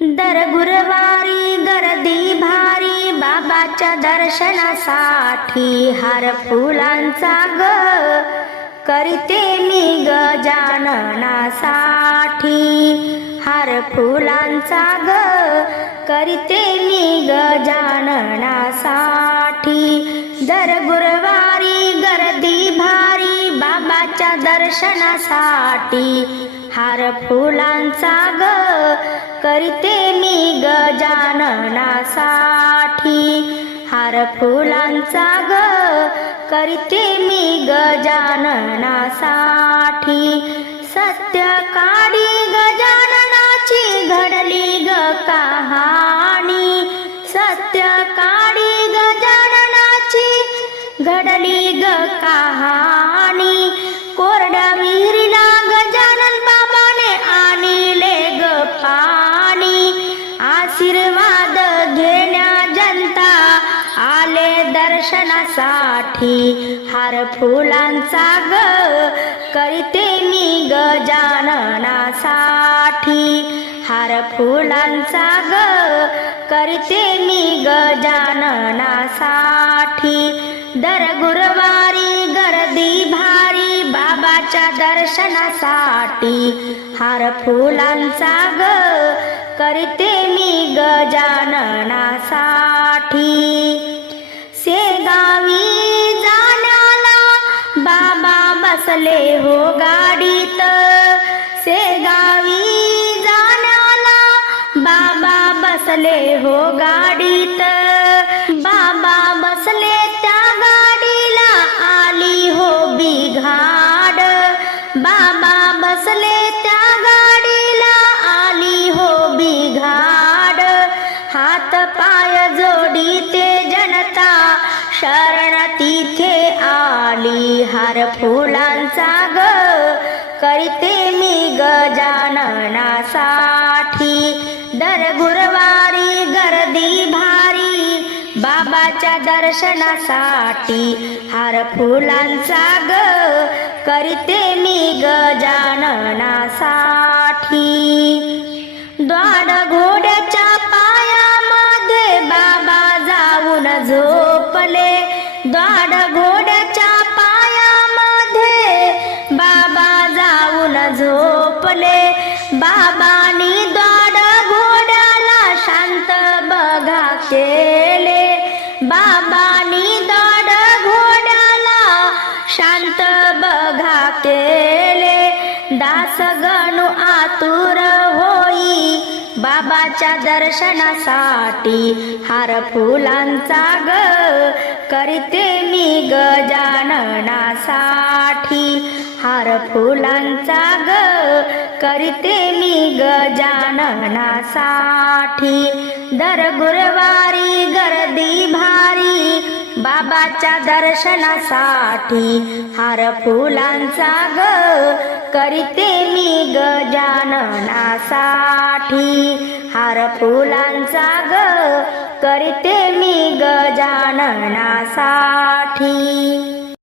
दर गुरुवारी गर्दी भारी बाबाच्या दर्शनासाठी हार फुलांचा ग करीते मी गजाननासाठी हार फुलांचा ग करीते मी गजाननासाठी दर गुरुवारी गर्दी भारी बाबाच्या दर्शनासाठी हार फुलांचा ग करते मी गजाननासाठी हार फुलांचा ग करते मी गजाननासाठी आशीर्वाद घेण्या जनता आले दर्शनासाठी. हार फुलांचा ग करीते मी गजाननासाठी हार फुलांचा ग करते मी गजाननासाठी दर गुरुवारी गर्दी भा बाबाच्या दर्शनासाठी हार फुलांचा ग करते मी गजाननासाठी. शेगावी जाण्याला बाबा बसले हो गाडीत. शेगावी जाण्याला बाबा बसले हो गाडीत. बाबा बसले त्या गाडीला आली हो बिघाड हात पाय जोडी ते जनता शरण तिथे आली. हार फुलांचा ग करीते मी गजाननासाठी. दर गुरवा बाबाच्या दर्शनासाठी हार फुलांचा ग करीते मी गजाननासाठी द्वार घोड्याच्या पायामध्ये बाबा जाऊन झोपले. द्वार घोड्याच्या केले दास गणू आतुर होई. बाबाच्या दर्शनासाठी हार फुलांचा ग करते मी गजाननासाठी हार फुलांचा ग करते मी गजाननासाठी दर गुरुवार बाबाच्या दर्शनासाठी हार फुलांचा ग करीते मी गजाननासाठी हार फुलांचा ग करते मी गजाननासाठी